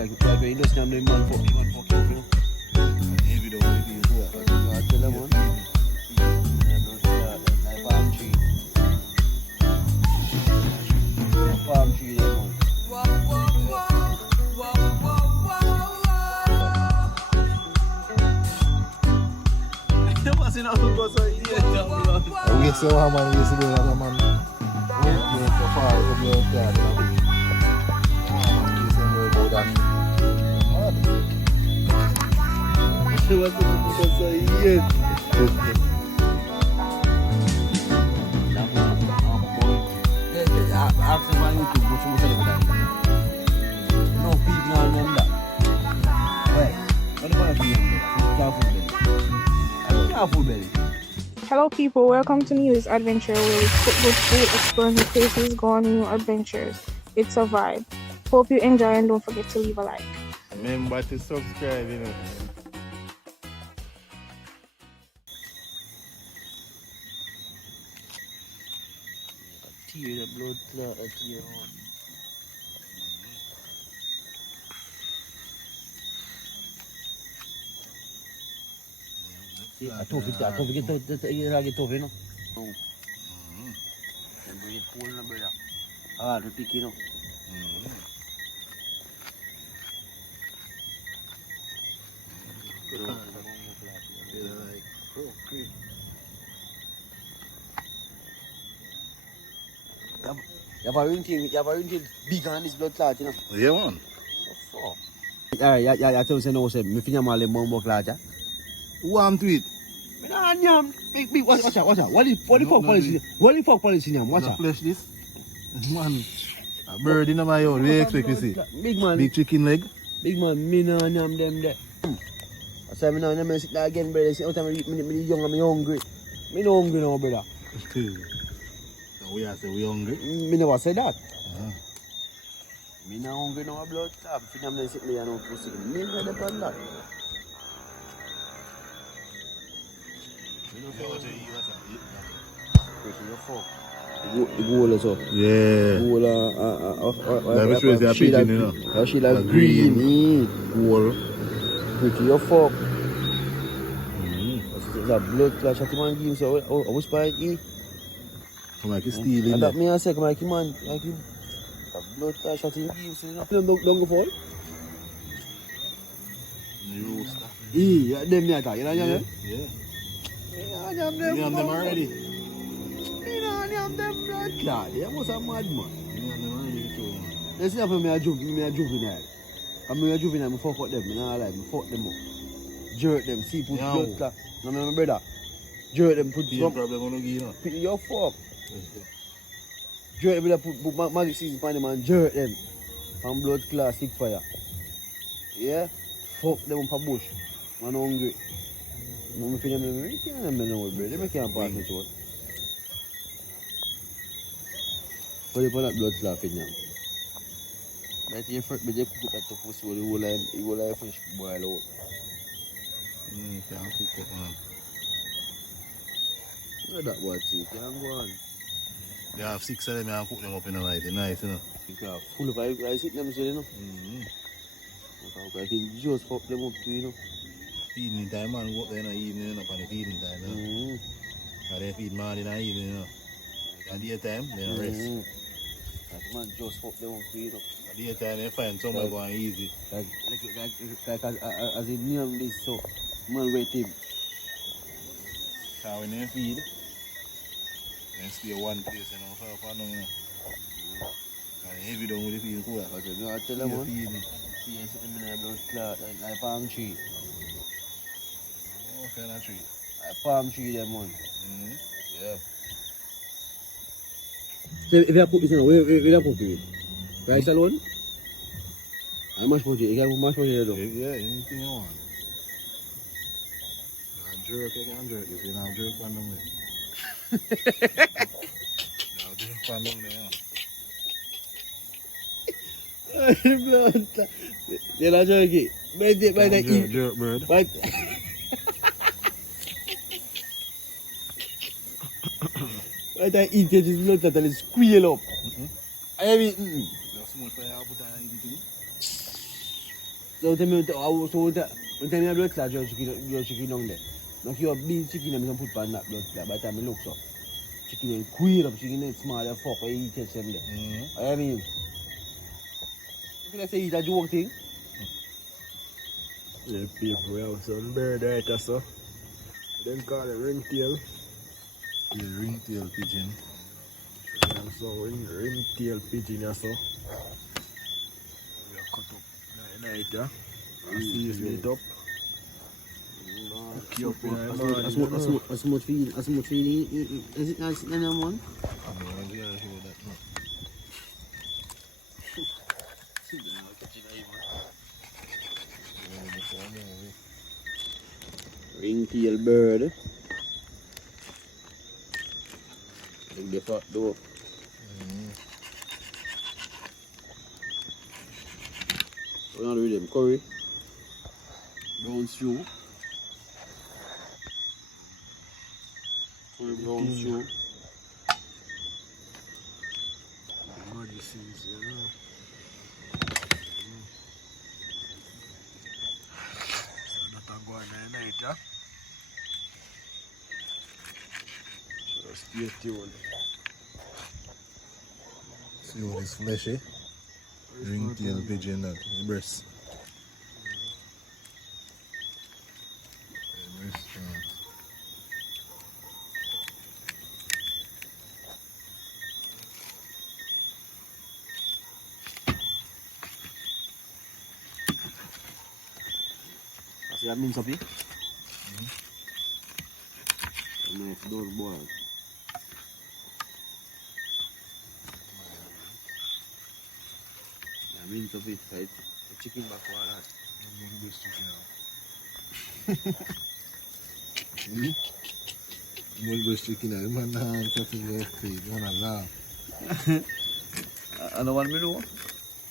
like when you just name them man fuck you, man fuck you. Heavy down with you too. I tell them man. Like palm tree. Palm tree there man. You know, go so We used to have man, we used to do that man. We used to far from your dad. We used to know about that. She was go so after my YouTube, go to that. No people on them that. Right. What about you? Careful, belly. Hello people, welcome to News Adventure where we cook good food, explore new places, go on new adventures. It's a vibe. Hope you enjoy and don't forget to leave a like. Remember to subscribe, you know. Tear the blood clot at your own. I told you, get tough, you know. And bring it full, no, brother. Hard to pick, you know. You have a ring thing big on this blood clot, you know. Yeah, man. What for? Alright, I tell you, no, say, me finger mal them mumbo clot, yeah. Who am to it? Nah, nyam. Big, watch out. What the fuck policy? What the fuck policy, nyam? Watch out. Flesh this? Man, a bird in my yard, what do you expect to see? Big man. Big chicken leg? Big man, me no nyam them there. I say me no nyam sit there again, brother. See, every time me young and me hungry. Me no hungry now, brother. So we are say we hungry? Me never say that. Me no hungry now, blood clot. If you nyam them sit me and no pussy, me no depend that. The goal is up. Yeah. Goal Let me show you the pigeon, you know. She like green. Goal. Pretty your fuck. That blood clot shot man give so I was by it. Come like steal in And that there. me I say come like man like him. That blood clot shot him give so you know. Don't go for it. The rooster. Yeah, them me attack. You know Yeah. Yeah, them. You have them already? You know them blood clot. They must have mad man. You have them already too. Let's see if me a juvenile. I'm a juvenile, I fuck with them, I don't like, I fuck them up. Jerk them, see, put Yeah. blood clot. No, my brother. Jerk them, put No problem, I'm going to give you. Put your fuck. Jerk them, brother, put magic season on them and jerk them. And blood clot, stick fire. Yeah? Fuck them up a bush. Man hungry. I'm feeling them, you can't have them now, brother. They can't pass it to us. Put it on that blood clot in them. But you cook that to pussy, you will like fish boil out. Can't cook it, man. Not that what you can go on. They have 6 of them and cook them up in the night. They're nice, you know. You can full of I sit them so you know. I can just fuck them up too, you know. Feeding time, man. Go up there in the evening, you know, for the feeding time, you know. And they feed morning and evening, you know. At daytime, they rest. Like man just fuck them up too, you know. At daytime, they find somewhere going easy. Like as a name this so, man wait him. Because when they feed, they stay one place, you know, so far down, you know. And they heavy down with the feed, cool. But you know, I tell them, man. Feeding. See, you sit them in a blood clot, like palm tree. What kind of tree? Like palm tree, them man. Yeah. So if you put this in, where you put it? Rice alone? And mashed potato, you can put mashed potato. Yeah, anything you want. Jerk, you can jerk this, you know, jerk one down there. Now jerk one down there. Blood. You're not jerky. Jerk bird. But But I eat it, it's not that I'll squeal up. I mean, Just small fire, put on anything. So tell me, so tell me a blood clot, your chicken down there. Now if you have big chicken, I'm going to put on that blood clot. By the time I look so, chicken is queer up, chicken is small as fuck, where you catch them there. Mm-hmm. I mean, if I say it's a joke thing, Yeah, people, we have some bird right there, so. Them call it ringtail. Yeah, ringtail pigeon. And so ringtail pigeon, yeah, so. We are cut up night, yeah. And season it up. Cook you up in the morning, you know. as much feed, is it as in a month? I don't want to hear that. No. Ringtail bird. Look the fat though. What are with them? Curry, brown stew. Curry brown stew. Maggi seeds, you know. So that a go on the night, yeah. So stay tuned. See what is fleshy? Ringtail pigeon, that breast. Breast. See that means something? Nice door boy. That means something, right? The chicken back for that. More breast chicken, I man, something left feed. You wanna laugh? Another one, me know.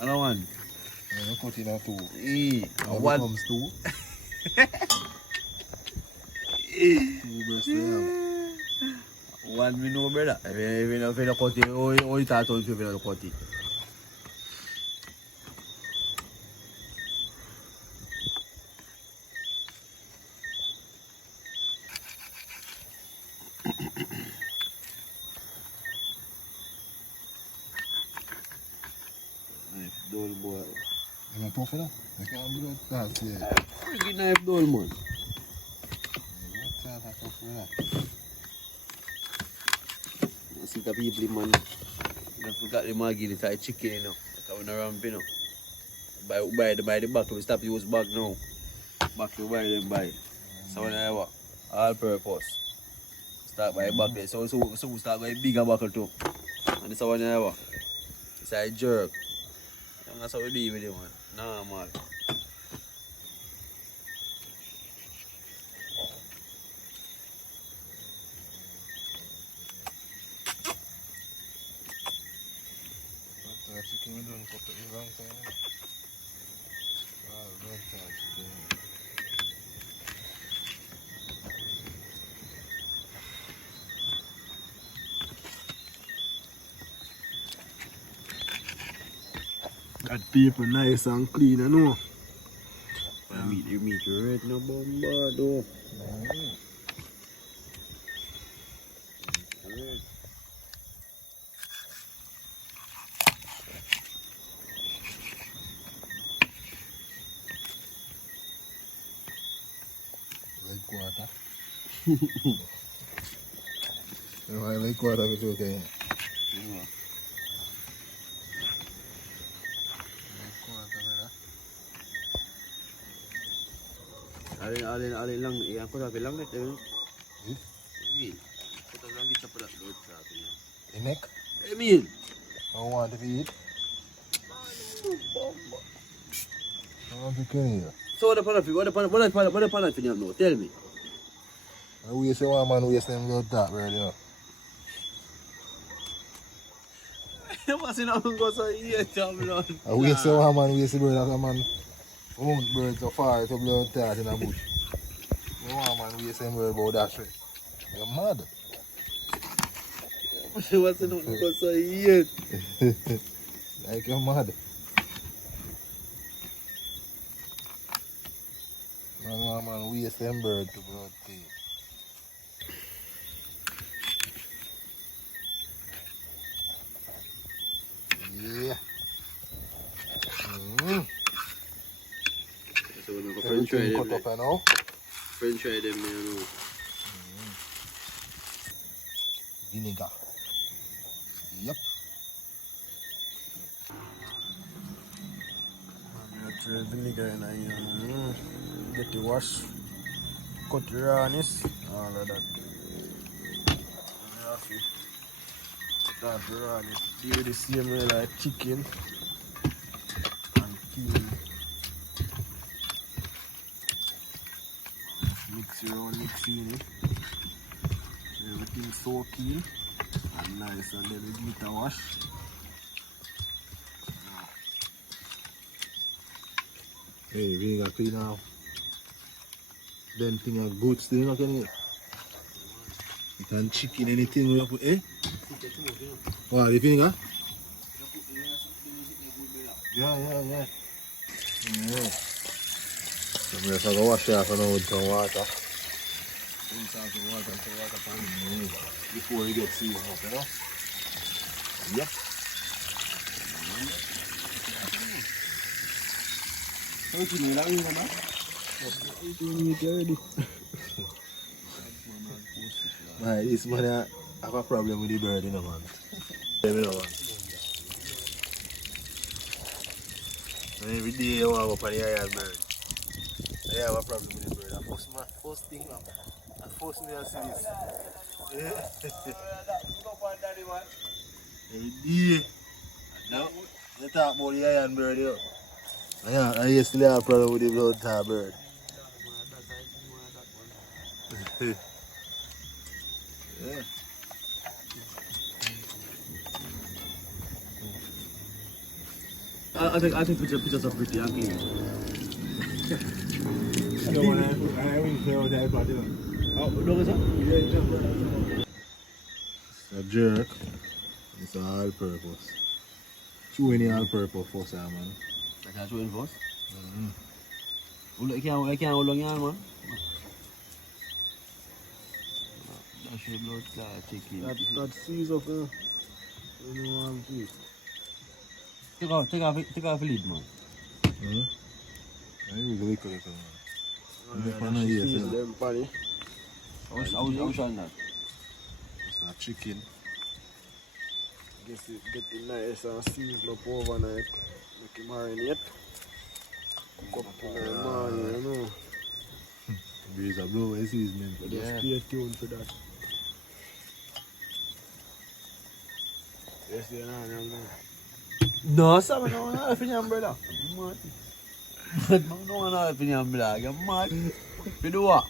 Another one. I don't cut in a two. Now One one. comes two. Two breasts they have. One me know, brother. If you don't cut it, how you start if you don't cut it? Nice dull boy. You want tough, you know? You can't do that, yeah. Big knife dull, man. What's that tough, you know? I see the people, man. I forgot the Maggie, the Thai chicken, you know. Like I went around, you know. Buy the back, we stop use bag now. Back to buy them buy. So when I have all purpose. Start by back there. So we start going bigger buckle too. And this is one I have. It's a jerk. And that's how we do with it, man. Nah, man. That chicken we don't cook it a long time. Wow, that chicken. That people nice and clean, you know. You meet red no bomba though. Like water. You know, I like water with you, okay? Yeah. Alin lang, yang ko sabi lang ito. Emil, ko lang kita pala doon sa atin. The neck? Emil, I want to eat. I want to kill you. so what the pan for no? Tell me. I waste one man waste them blood that bird, you know. What's in our go so here, Chamlon? I waste one man waste the bird as a man own bird so far to blood that in a bush. No one man waste them bird about that shit. You're mad. What's in our go so here? Like you're mad. know, man, we send bird to blood pay. Yeah. So we make a French Everything fry cut them. up now. French fry them, you know. Vinegar. Yep. Throw vinegar in here. Get the wash. Cut the rawness. All of that. Start the rawness. Do the same way like chicken and peel. Mix around, mix in it. Everything soaking and nice, and then we give it a wash. Hey, vinegar clean now. Then thing are good still, you know, can you? You can chicken anything we put, eh? What, the vinegar? Yeah. Yeah. So I'm just going to wash it off now with some water. Rinse off the water until water pan before it gets seasoned up, you know? Yep. Already. Right, this man have a problem with the bird, you know, man. You know, man. And every day you walk up on the iron bird. I have a problem with the bird. First thing, man. First me I see this. Yeah. Every day. You talk about the iron bird, you know. I used to have a problem with the blood tar bird. Yeah. I think pictures of pretty and clean. I don't want to. I won't say what I put in. Oh, no, is that? It's a jerk. It's all purpose. Chew any all purpose for man. I can't show it first. I can't hold on here, man. That's your blood clot chicken. That sees up there. You know what I'm saying? Take off the lid, man. I use the liquor, man. She sees them, buddy. I was on that. It's a chicken. Get it nice and seasoned up overnight. Make it marinate. Cook up in the morning, you know. There's a blow away seasoning. So just stay tuned for that. Yes, you're not. No, sir, I don't want to finish, brother. Mad. I don't want to finish, brother. You're mad. You do what?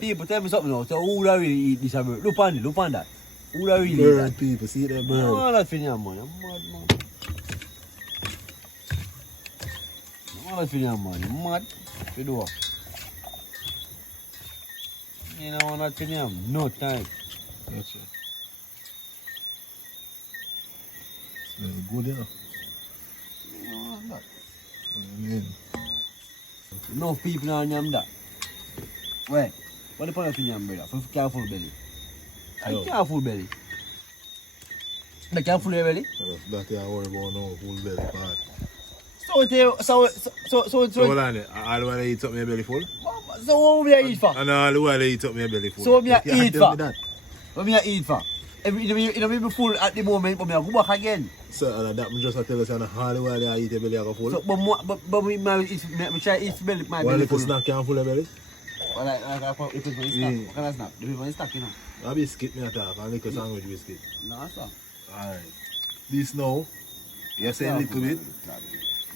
People tell me something now. So who would really eat this bird? Look on that. Who would really eat Bird that? people, see that I bird. don't want to finish, man. You're mad, man. I don't want to finish, man. You're mad. You do what? You don't want to finish, no time. That's it. Smell good, you know. You don't want that. What do you mean? Enough people now yam that. Wait, what the point of yam, brother? For careful belly. I No. can't full belly. The can't full your belly. That's what I worry about now, full belly part. So Hold on there. All the while they eat up my belly full? so what will I eat for? And all the while they eat up my belly full. So what me a You can't eat tell for? me that. What me a eat for? You know me be full at the moment, but me a go back again. So that me just tell us and all the while they eat your belly I go full. So but me try eat belly my One belly little full. snack can full of belly? Well, like if it's my snack, what kind of snack? If it's my snack, you know. A biscuit me attack, a little sandwich biscuit. No, sir. Alright. This now, you say a little bit.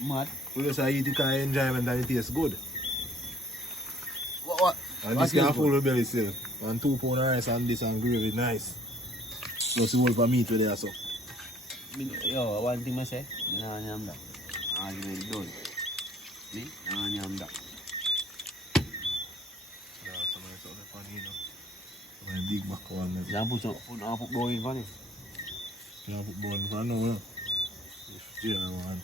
Mad. We just eat the kind of enjoyment and it tastes good. What? And What this can tastes full of belly still. And 2 pound of rice and this and gravy, nice. Plus the whole of meat with there so. Yo, one thing I say, I don't yam that. Argument done. Me, I don't yam that. Yeah, some nice other funny, you know. My big back one. Jangan put bawang in front. Can't put bone in front now, you know. Yeah, man.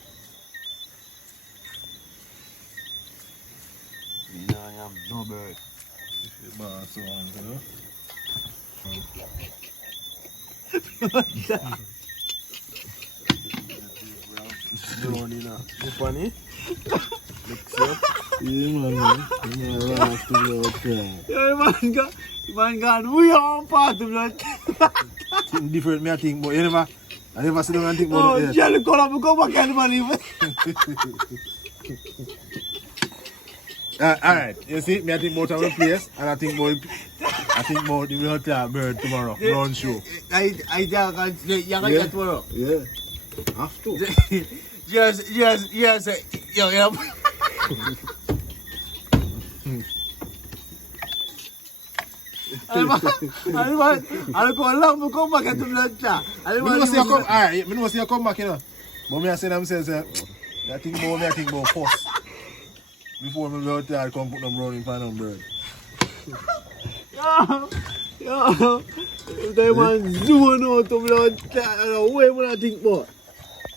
You know, I am no bird. The bar so on, you know. Brown in a company. Mix up. Yeah, man. You know, last to blood cry. Yeah, man gone, we are on part of that. Think different, me I think, but I never sit down and think Oh, about it yet. Jelly, come up, come back, and man, even. Alright, you see, me I think about our place, and I think about the blood bird tomorrow, brown show. I can't you're going to get tomorrow. Yeah, have to. Yes, yo. I'll go along, come back and do that. Me know see you come, alright, me know see you come back, you know. But me I say them say, I think about first. Before me go out there, come put them brown in front of them bird. Yo, they man zoom out to blood. Where would I think about?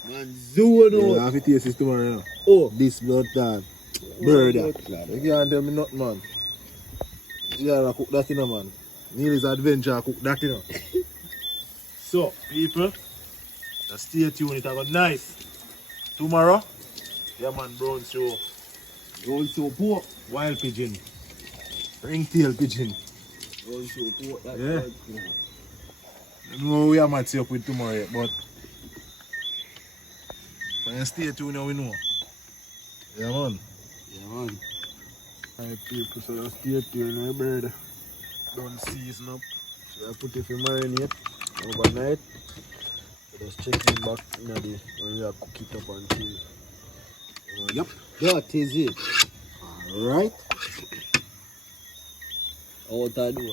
Man zoom Yeah, I out. have to taste this tomorrow, you know. Oh, This blood clot bird, you can't tell me nothing, man. Yeah, I cook that, you know, man. Neil's adventure, I cook that, you know. So, people, just stay tuned, it's gonna be nice. Tomorrow, yeah, man, brown show. also pork. Wild pigeon. Ringtail pigeon. Also pork. That's Yeah. good. I know we are match up with tomorrow yet, but when you stay tuned, now we know. Yeah, man. Yeah, man. Alright, people, so just stay tuned, my bird. Don't season up. So I put it for marinate overnight. So just check it back in the when we are cook it up and chill. Yep. That is it. Alright. Out I do.